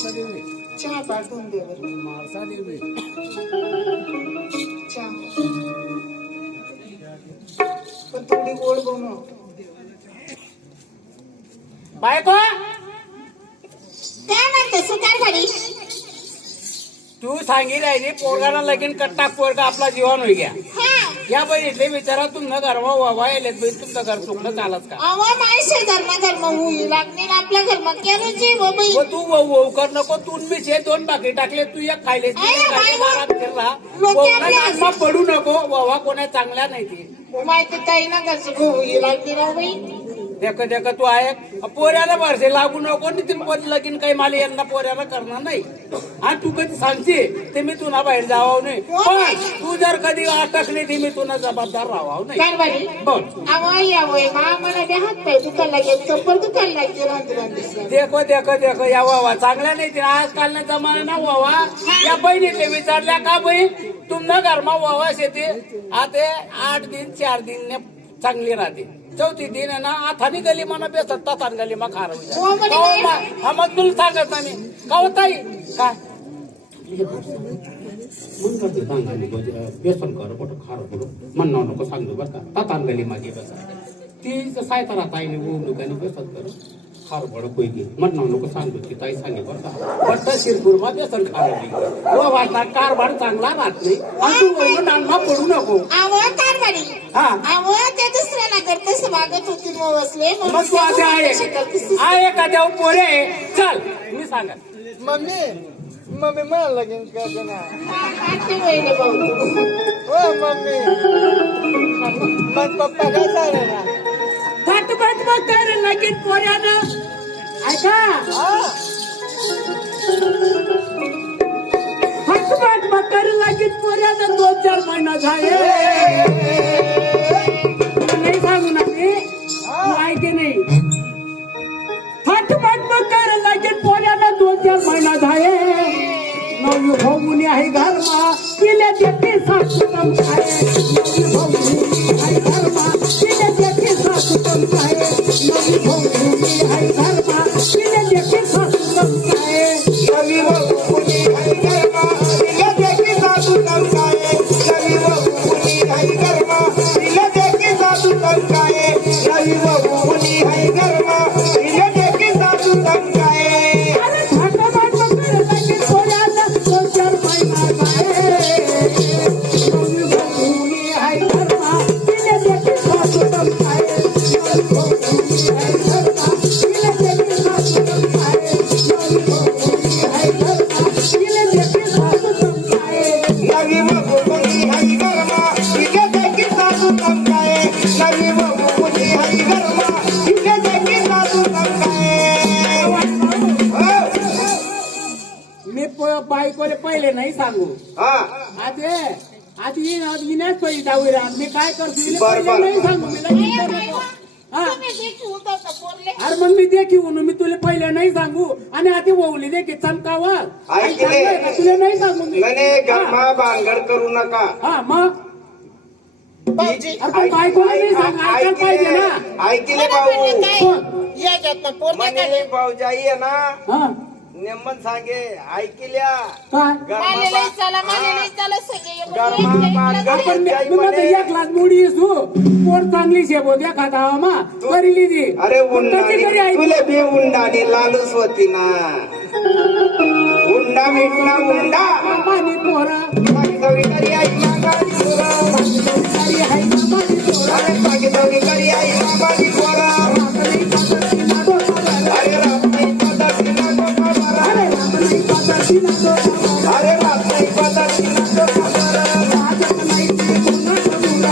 चहा पाठवून दे बरं. चहा पण थोडी गोड बनव. बायको काय म्हणते सुकार घडी तू सांगी राहिली पोरगाला लगीन कट्टा पोरगा आपला जीवन होई गया या बहिणीतले विचारा तुमनं घर व्हावा येलेत बहीण तुमचं घर चुकलं चालत का अहो माय शेजारना घरमा होई लागणे ना आपल्या घरमा केलं जीव बाई हो तू वहू वहू कर नको तू बी दोन बाकी टाकले तू एक खायले दारात फिरला पडू नको ववा कोणा चांगल्या नाही ती माहिती काही ना घरचं होई लागते ना बाई देख देख तू आहे पोऱ्याला भरसे लागू नको तिथून लगीन काही मला यांना पोऱ्याला करणार नाही आणि तू कधी सांगते ते मी तुला बाहेर जावं नाही पण तू जर कधी अटकली ती मी तुला जबाबदार राहावं नाही बोल आवय आवय मला बी हात पाय दुखायला लागेल चप्पल दुखायला लागेल देखो देखो देखो या वावा चांगल्या नाही ते आजकाल ना जमाना ना वावा या बहिणीतले विचारल्या का बहीण तुमनं घरमा वावा शेती आता 8 दिन 4 दिन चांगली राहते चौथी दिन ना आथानी गली मना बेसत तातान गली मा खार हा मग तुला सांगत ना मी कवताई काय बेसन कर पोट खार पडू म्हणणं नको सांगतो बरं का तातान गली मागे बस ती सायता राहता आईने ओम दुकानी बेसन कर खार पड कोई म्हणणं नको सांगतो ती ताई सांगे बरं का बट शिरपूर मा बेसन खार व वाटणार कारभार चांगला राहत नाही आणि तू वरून नांगा पडू नको हा अहो त्या दुसऱ्याला करतेस मागत होती मग बसले मग तू आता आहे का देव पोरे चल मी सांगा मम्मी मला लगीन करते ना. हो मम्मी मग पप्पा काय चालू ना फटफट मग कर लगीन पोऱ्यानं ऐका फटफट मग कर लगीन पोऱ्यानं 2-4 महिना झाले नाही सांगू ना मी ऐके नाही फटफट मग कर लगीन पोऱ्यानं 2-4 महिना झाले नवी भाऊनी आहे घरमा तिला देते सासू काय नवी भाऊनी आहे घरमा तिला देते सासू काय नवी भाऊनी आहे घरमा तिला देते सासू काय नवी भाऊनी आहे घरमा तिला देते सासू काय नवी भाऊनी आहे घरमा तिला देते सासू काय नवी भाऊनी आहे घरमा तिला देते सासू काय बायकोले पहिले नाही सांगू आधी येण्याच पहिली जाऊ राहा मी काय करतो पहिले नाही सांगू मी अरे मग मी देखी म्हणून मी तुला पहिले नाही सांगू आणि आधी ओवली देखी चमकावर तुला नाही सांगू मी भानगड करू नका हा मग बायकोला नाही सांग ऐकायला पाहिजे ना ऐकले भाऊ काय भाऊ जाई ना नेमन सांगे ऐकल्या एक लाख मुडी पोट चांगली शेबो द्या खाता मा करी दी अरे तुले बी उंडाने लालूच होती ना उंडा मिटला उंडा पाणी पोरा करी आई करी आई बाबाजी पोरा अरे बाप नाही पता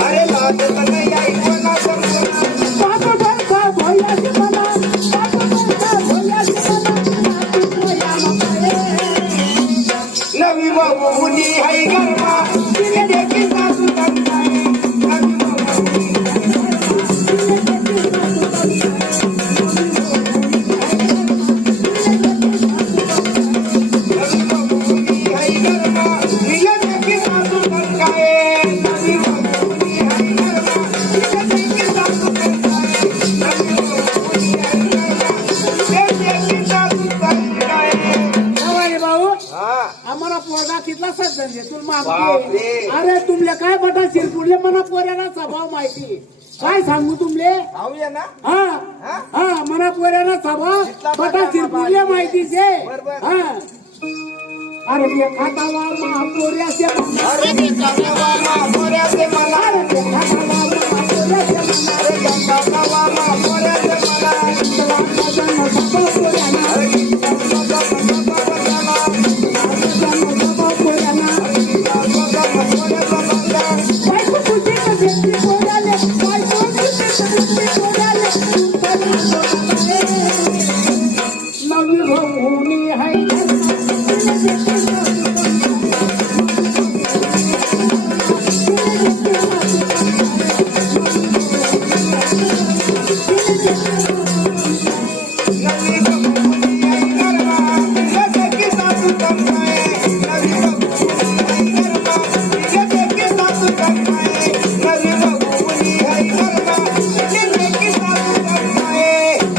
अरे लाजत नाही आई नवी बाबू मुली आई गरमा तिने देखील सासू धंदे तुला बापरे. मागते अरे तुमले काय बटा शिरपुरले मना पोऱ्याला स्वभाव माहिती काय सांगू तुमले खाऊया ना हा हा? हा मना पोऱ्याला स्वभाव जितला बटा बटा शिरपुरले बाबा. माहिती से बरोबर. हा अरे ते खातावा महापोऱ्याचे अरे ते काकावा महापोऱ्याचे मला अरे ते खातावा महापोऱ्याचे अरे त्या काकावा महापोऱ्याचे मला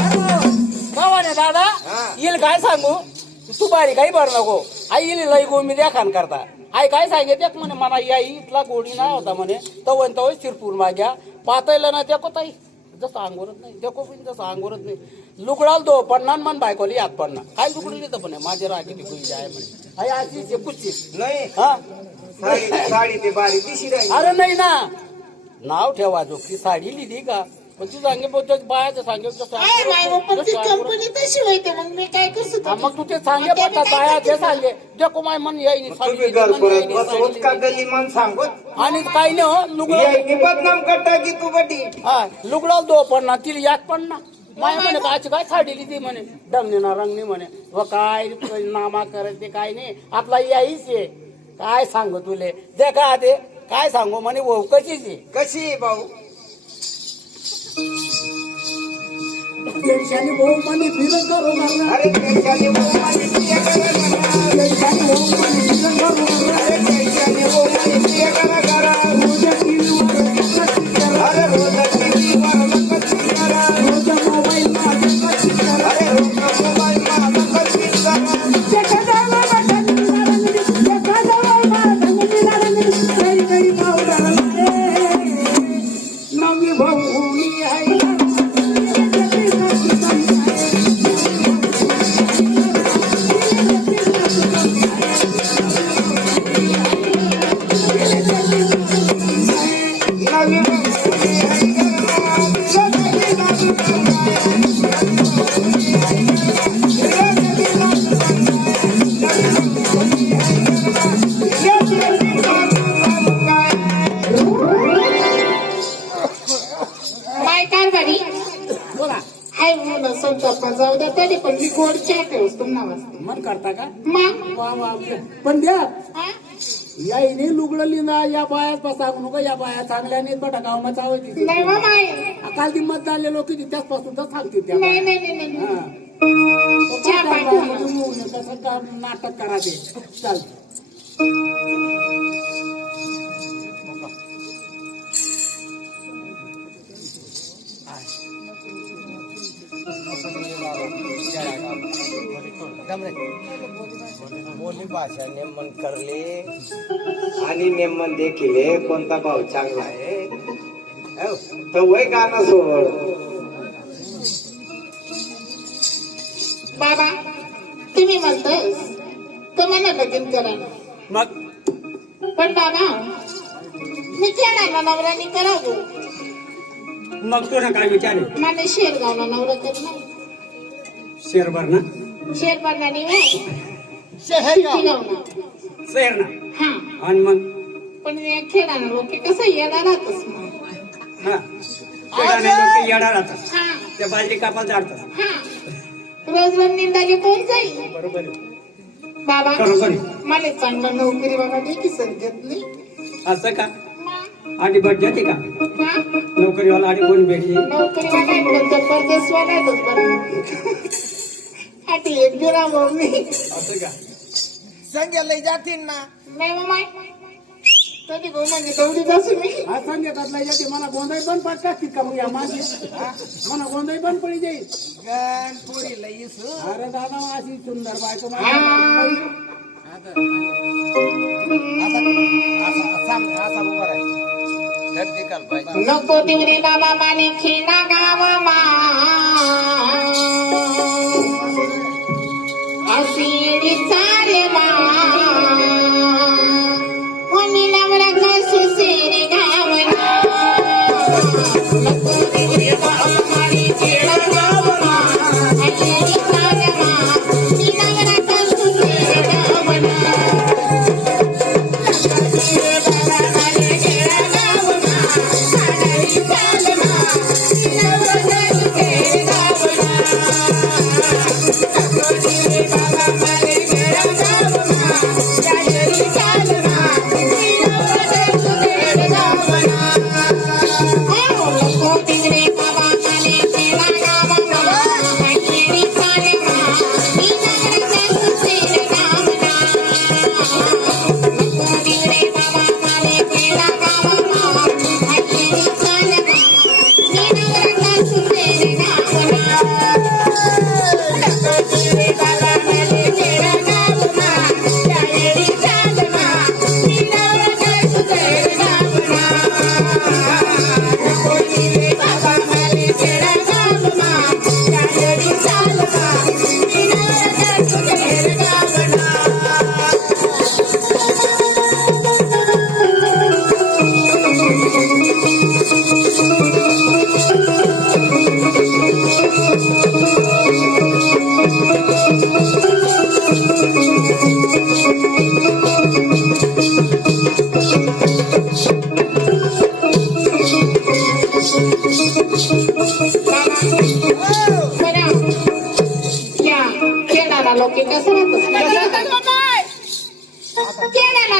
अरे दादा येईल काय सांगू तू बारी काही भर नको आई येईल लई गोमी द्या खान करता आई काय सांगितलं एक म्हणे मला या इथला गोडी नाही होता म्हणे तवण तवय शिरपूर माग्या पातायला ना त्या कोताई जसं अंगोरत नाही देखो पण जसं अंगोरत नाही लुगडाल दो पडणार मन बायकोली याद पडणार काय लुगडी तर म्हणे माझे रागी ती जाय म्हणे आई आजी जे कुठची नाही हा साडी ते बारी दिशी राहील अरे नाही ना नाव ठेवा जो की साडी लिहिली का पण तू सांगे बायाचं सांगे आहे माय पण ती कंपनी तशी होते मग मी काय करू शकतो मग तू ते सांगे पडता बाया ते सांगे देखो माय मन येईन तुम्ही घर परत बसवत का गली मन सांगत आणि काही नाही हो लुगडा यायनी बदनाम करता की तू बटी हा लुगडाल दो पण ना तिला याद पण ना माय म्हणे काची काय साडी लिहिली म्हणे डंगने ना रंगने म्हणे व काय नामा करत ते काय नाही आपला याईच आहे काय सांगू तुले दे का ते काय सांगू म्हणे वो कशीच आहे कशी आहे भाऊ टेन्शन भाऊ म्हणे फिरत करू लागला अरे टेन्शन भाऊ माझी पिया करा टेन्शन भाऊ म्हणे फिरत करू लागला अरे टेन्शन भाऊ माझी पिया करा रोजा टीव्हीवर करा अरे रोज टीव्हीवर लक्ष करा रोजा मोबाईल मध्ये करा अरे रोज मोबाईल मध्ये लक्ष करा नवी भाऊ मी आहे माय काय बारी बोला हाय मुलं संतापा जाऊ द्या तरी पण मी गोड चहा ठेवस तुम्हाला वाजते मन करता का मग वा वा पण द्या हा? याईने लुगडं लिहिना या बायात सांगू नको या बाया चांगल्या नाहीत बटा गावात चावायची नाही मग माय काल ती मत झाले लोक त्याच पासून तर सांगते त्या नाही बाया. नाही नाही नाही हा. चहा पाठवा मला. कसं का नाटक करा ते चाल बोली भाषा नेमन करले आणि नेमन देखील कोणता भाव चांगला आहे हो, तर वय गाणं सोड बाबा तुम्ही म्हणताय तर मला लगीन करा मग पण बाबा मी खेळायला नवऱ्याने करावं मग तो ना काय विचार मला शेरगावला नवरा करणार शेरभर ना शेर बनणारी शहर ना हा आणि मग पण या खेळाला लोक कसं येणार राहतच मग हा खेळाने लोक येडा राहतात हा त्या बाजरी कापाल जाडतात हा रोज रोज निंदाले कोण जाईल बरोबर आहे. बाबा बरोबर आहे. मला चांगला नोकरी बाबा नाही की सर घेतली असं का मग, आधी बट जाते का हा? नोकरीवाला आधी कोण भेटली नोकरी वाला परदेश वालायचंच बरं आधी एक गिरा मम्मी असं का संध्याला जातील ना नाही मग माय कधी गो म्हणजे तेवढीच असू मी हा सांगतात जाते मला गोंधळ पण पडतात का मग या माझी मला गोंधळ पण पडी जाईल गण पोरीला येस अरे दादा अशी सुंदर बायको हा. नको तिवरे बाबा माने खेळा गावा मा अशी चाले मा कोणी नवरा कसू सेरे गावना नको तिवरे बाबा माने खेळा गावा मा अशी चाले मा कोणी नवरा कसू सेरे गावना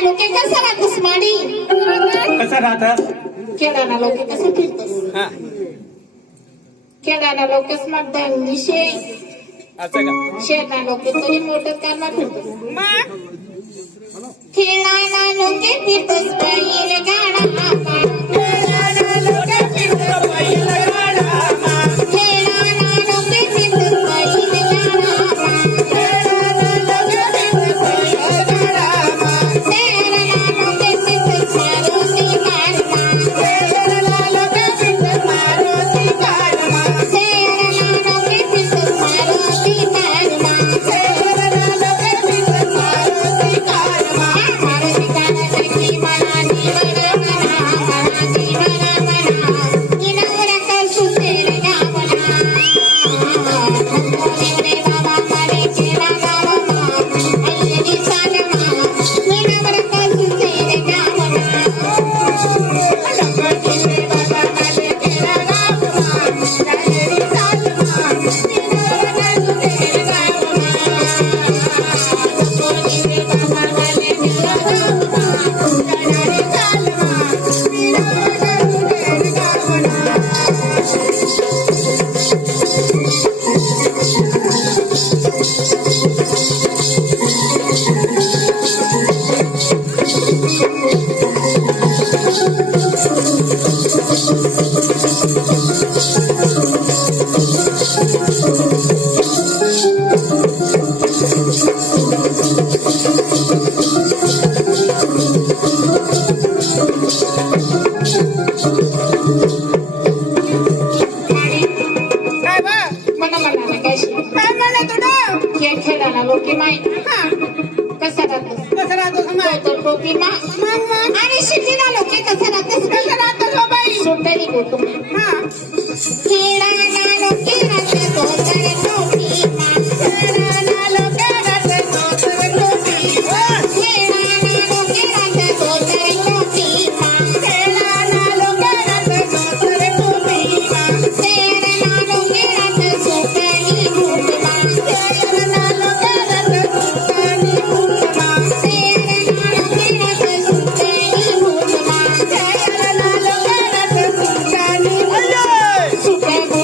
लोके कसं राहतोस माडी कसं राहत केडाना लोके कसं फिरतोस केडाना लोकेस मतदान दिशे असं का शेडना लोके तरी मोटर कारला फिरतोस खेळाना लोके फिरतोस बैल गाडा खेळाना लोके फिरतोस बैल गाडा खेळाना लोके फिरतोस बैल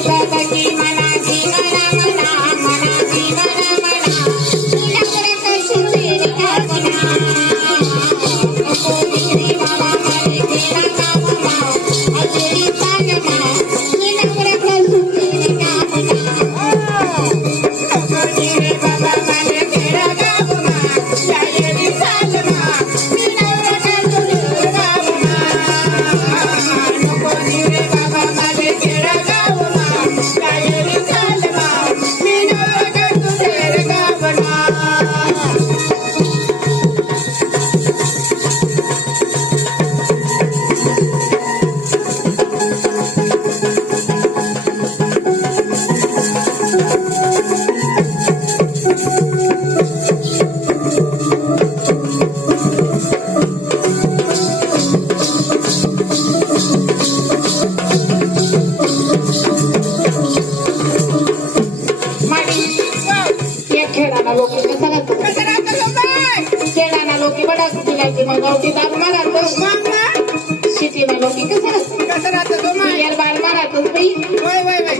गाडा की मनाची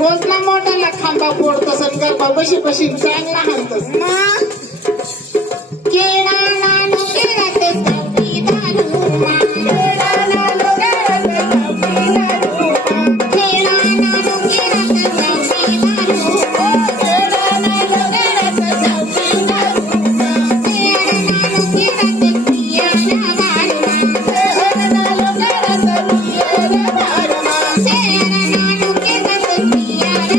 रोजला मोठ्याला खांबा फोडतस आणि गप्पा बशी बशी चांगला हाणतस मग केळा नानू केळात सावली दारूमा केळा नानू केळात सावली दारूमा केळा नानू केळात सावली दारूमा केळा नानू केळात सावली दारूमा केळा नानू केळात पियाला बाळमा केळा नानू केळात पियाला बाळमा केळा नानू केळात पियाला बाळमा केळा नानू केळात पियाला बाळमा